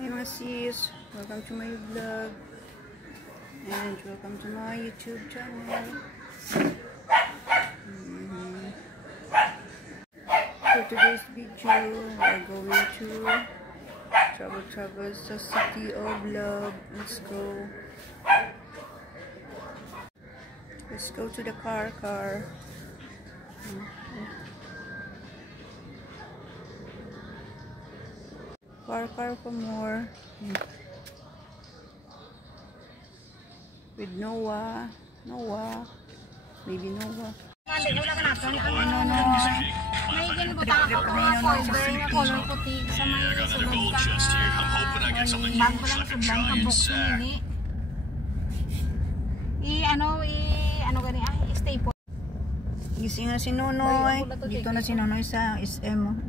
Hi mga sis, welcome to my vlog and welcome to my YouTube channel. For today's video, we're going to travel sa city of love. Let's go to the car. Car for more. With Noah, baby Noah. Color puti sa may sulod ka. Bago lang sublang ka box ini. Ano gani staple. Gising na si Nonoy. Dito na si Nonoy sa SM.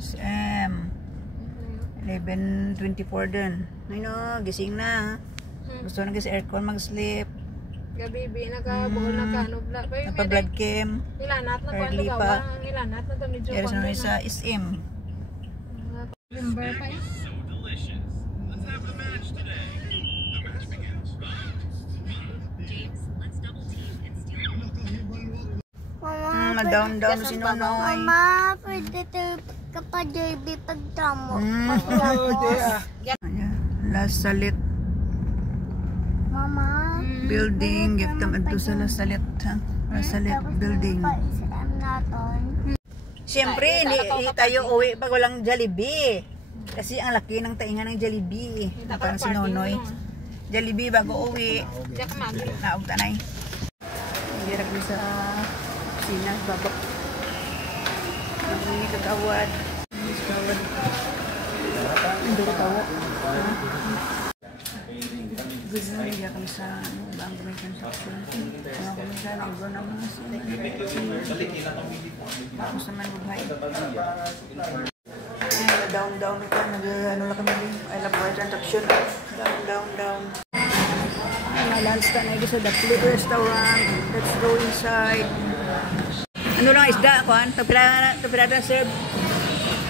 11:24 din. Ay no, gising na. Gusto na kasi aircon mag-sleep. Gabi, naka-buol na ka. Napa-blood chem. Ilanat na ko ang lugawa. Ilanat na to medyo. Pero na sa SM. Lumber pa eh. Down si Nonoy. Mama, pwede kapag derby pagdamo. Las Salit Mama, building. Gitang adto sa Las Salit. Las Salit building. Siyempre, hindi tayo uwi pag walang Jollibee. Kasi ang laki ng tainga ng Jollibee. Parang si Nonoy. Jollibee bago uwi. Naog tanay. Hindi rin sa kusina. Babak. Hindi kagawad. Hindi kagawad. Good morning. Diya kami sa Bangko may construction. Mga kami sa nagbo na mga tapos naman buhay. Down ito. Ano lang kami din. I love my transaction. Down. May lunch ka na sa The Plate Restaurant. Let's go inside. Ano lang isda, Juan? Tapira na serve.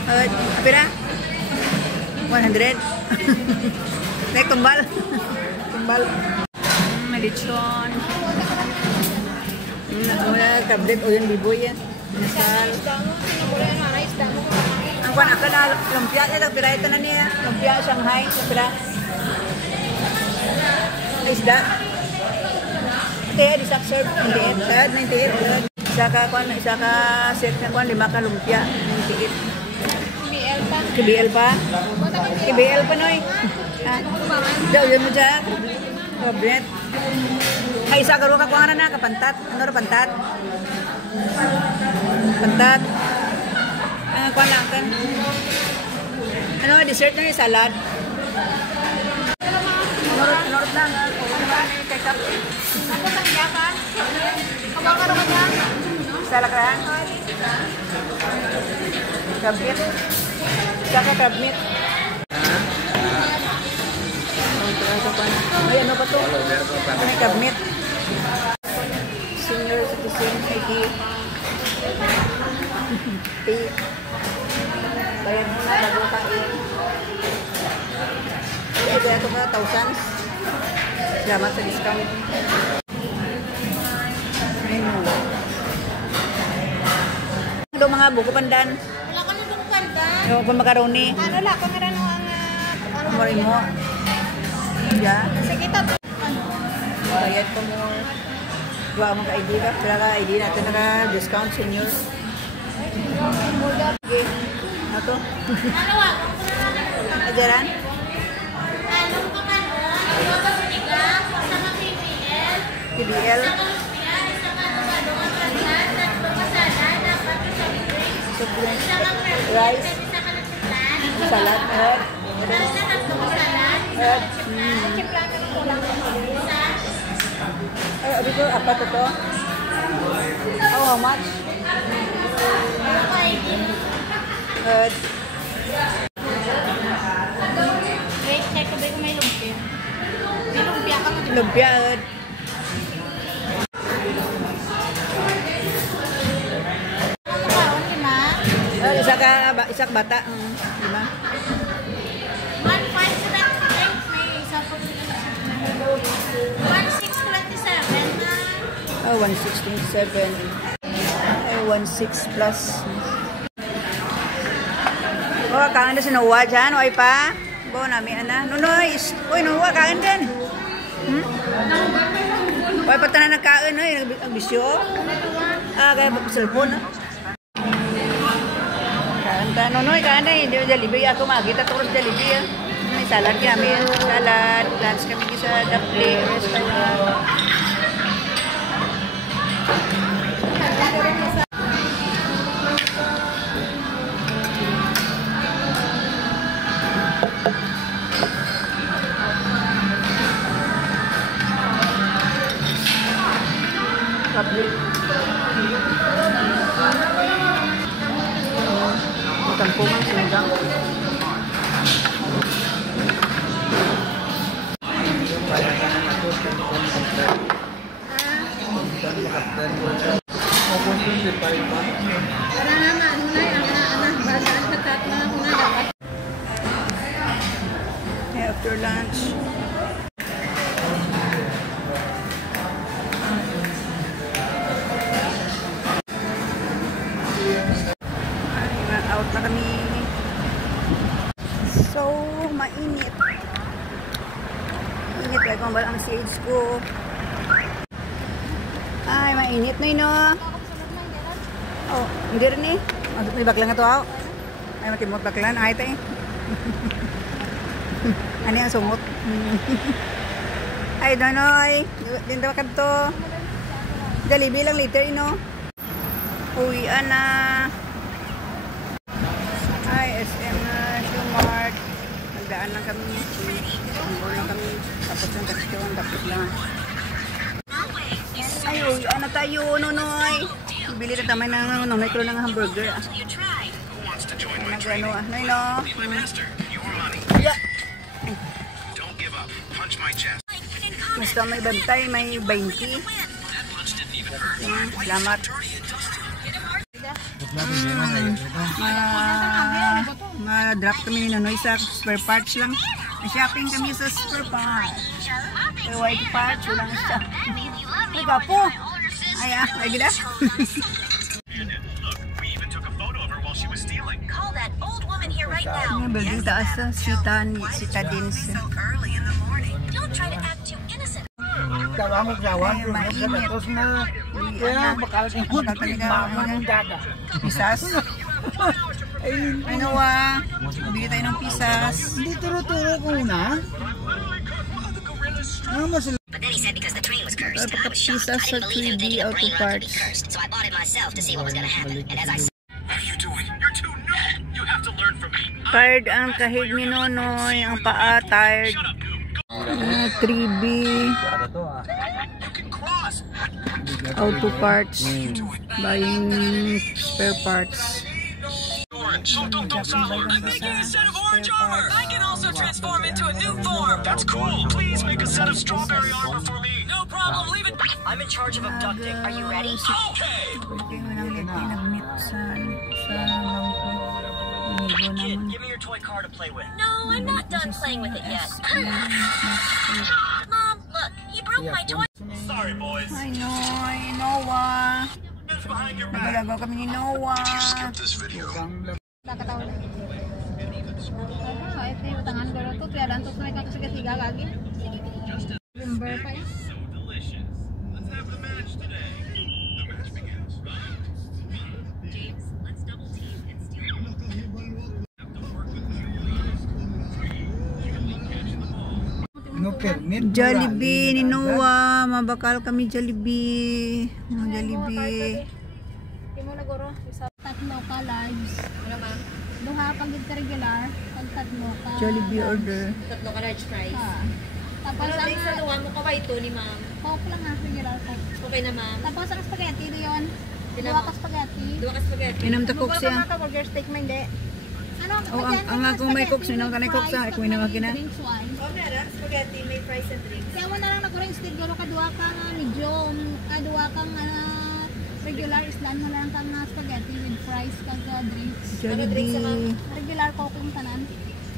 Tapira? 100? May kumbal. May lechon. Tablet o yung biboy yan. Nasal. Ang Juan, ako na lumpia. Tapira ito na niya. Lumpia, Shanghai. Tapira. Isda. Kaya di sak serve. 98. Isa ka set na kuan 5 ka lumpia. 98. KBL pa noy. Daw yun mo dyan. Kabret. Ay isa garo ka kuha na kapantat. Ano ra pantat? Pantat. Kuha lang kan. Ano dessert na ni salad. Norot lang. Ketchup. Ako tangya ka? Kabakaro ka dyan? Salak ra. Kabit. Saka crab meat. Ay, ano pa to? May crab meat. Senior citizen ID. Pay. Bayan mo na bago kain. Ay, kaya ito ka, 1,000. Salamat sa discount. Menu. Ito mga buko pandan. Wala ka na buko pandan. Yung kung makaroni. Ano lang, kung meron ang Mori mo. Yeah. sige tato. Bayad pa mo. Dua mo ka ID ka. Kaya ka ID natin naka-discount senior. Okay. Ato. Ajaran? KBL. Rice. Salad. Abi ko apa to? Oh, how much? Wait, check ko ba kung may lumpia? May lumpia ka mo. Lumpia. Isa ka bata. Diba? 1.5 sa 116.7. Ay, 16 plus. Oh, kain na si Noah dyan. Oy pa. Bo, namin ana. Nunoy. Uy, Noah, kain din. Oy, pata na nagkain. Ang bisyo. Kaya cellphone. Kain ka. Nunoy, kain na. Hindi Jollibee. Ako makita ito ko sa Jollibee. May salad kami. Salad. Lunch kami sa Dapli Restaurant. Tampungan sinigang. After lunch. Out na kami. So, mainit. Mainit like kung ang sage ko. Ay, mainit na yun, oh. Oh, hindi rin eh. May bakla nga to ako. Ay, matimot bakla. Ay, ito eh. Ano yung sumot? Ay, Donoy. Dinta ka to. Jollibee lang liter, no? Uwian na. Ay, SM na, Shumart. Nagdaan lang kami. Nagdaan lang kami. Tapos yung kasyon, tapos lang. Ay, uwian na tayo, Nonoy. Bili na tayo ng micro ng hamburger. Nag-ano, Noy, no? Yeah. Basta may bantay, may 20. Salamat. Ma-drop kami ni Nonoy sa spare parts lang. Shopping kami sa spare parts. May white parts, walang siya. Ay, gapo. Ay, ay gila. Ang building taas sa Sita din siya. Tawang jawan terus na ya bakal pisas. Ay nawa, bili tayo ng pisas. Hindi turo-turo ko na. But then he said because the train was cursed, I was Pisas shocked. I sa didn't believe him 3D that the auto brain left to be parts. cursed, so I bought it myself to see what was going to happen. And as I said, What are you doing? You're too noob. You have to learn from me. Tired ang kahig ni Nonoy, ang paa tired. Shut up, noob. 3B You can cross. auto parts. Buying spare parts. Orange. Don't follow. I'm making a set of orange armor. I can also transform into a new form. That's cool. Please make a set of strawberry armor for me. No problem. Leave it. I'm in charge of abducting. Are you ready? Okay. Pwede mo nang nag-meet sa Kid, give me your toy car to play with. no, I'm not done playing with it yet. Mom, look, he broke my toy. Sorry, boys. Ay, Noy, Noah. Who's behind your back? Nagagawa kami ni Noah. This video. Remember pa yun? Delicious. Let's have the match today. The match begins. James, let's double team and steal. No permit. Jollibee ni Noah. Mabakal kami Jollibee. Jollibee. Hindi mo naguro. Tatlo ka lives. Ano ma'am? Duha pag ka regular. Pag tatlo ka. Jollibee order. Tatlo ka large fries. Tapos Pero ang din sa luwan mo ka ba ito ni ma'am? coke lang ha. Regular coke. Okay na ma'am. Tapos ang spaghetti do yun. Sila Duha mo? ka spaghetti. Dua ka spaghetti. Inam ta cook siya. ka burger steak man hindi. Ano? Oh, ang akong may cook, sino ka na cook sa? Ako yung nakakina. Drinks wine. Okay na, spaghetti, may fries and drinks. Kaya mo na lang nagurang steak guro ka duha kang medium. Duha kang regular islan mo lang kang spaghetti with fries kag drinks. Jollibee. Regular coke yung tanan.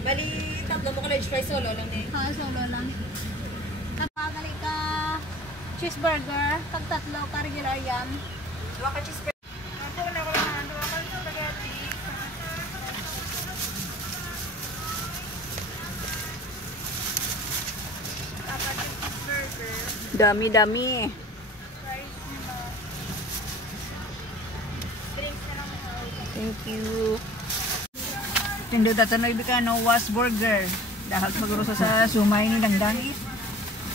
Bali, tatlo mo ka large fries solo lang eh. Ha, solo lang. Kapag ka cheeseburger, tag tatlo, ka regular yan. Dua ka cheeseburger. Ako na ko lang, dua ka spaghetti. Dapat cheeseburger. Dami. Fries nila. Drinks na lang. Thank you. Tindo tatanoy ka no was burger. Dahil maguro sa sumay ni dangdangit.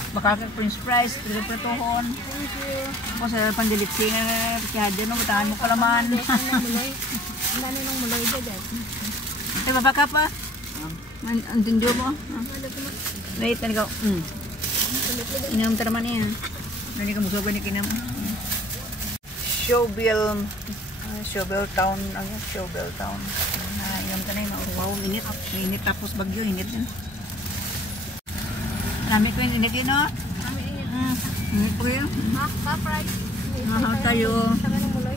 Baka french fries, pretohon. Thank you. Ako sa pandiliksi na kaya no, butahan mo ka naman. Ang dami ng muloy dyan. Ay, babaka pa. Ang tinjo mo. Wait, tani ka. Inam taraman niya. Nani ka musugan ni kinam. Showbill Town. Showbill Town. Inam tanay, wow, init. Init tapos bagyo, init din. Marami ko yung init yun, no? Init po yun. Pa-fries. Mahal tayo. Saka ng muloy.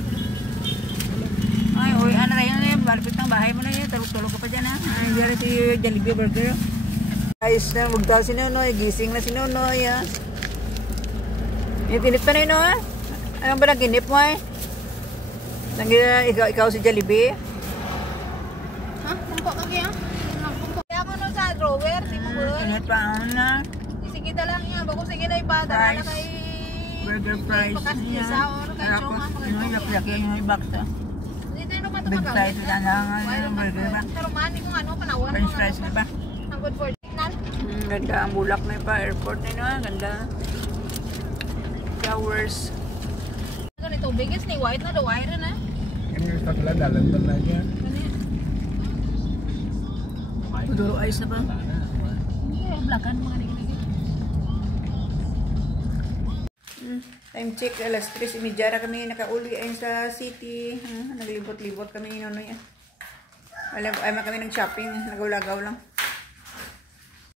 Ay, uy, ano na yun, balapit ng bahay mo na yun. Tulog-tulog ka pa dyan, ha? Ay, dyan si Jollibee Burger. Ayos na, magdal si Nonoy. Gising na si Nonoy, ha? Init pa na yun, ha? Anong ba naginip mo, eh? Ikaw si Jollibee? Ha? Bungko ka kaya? Bungko kaya ako no sa drawer. Di mo buloy. Init pa, ano na? Sige na lang yan. Bago sige na ipada. Dala kay... Burger fries. Pakasisa or kay Chong. Yung yak-yak yung ibak sa. Dito yung Big size na lang burger ba? Pero man, kung ano, panawan. French fries na ba? Ang good for signal. Ganda ang bulak na pa. Airport na yun, ha? Ganda. Flowers. Ganito, biggest ni white na, the wire na. Yung pagla dalan ba na dyan? Puduro ayos na ba? Hindi, blakan mga nagiging. Time check, alas 3:30 kami nakauli ayun sa city. Naglibot-libot kami ni Nonoy. Ay, kami ng shopping, nagulagaw lang.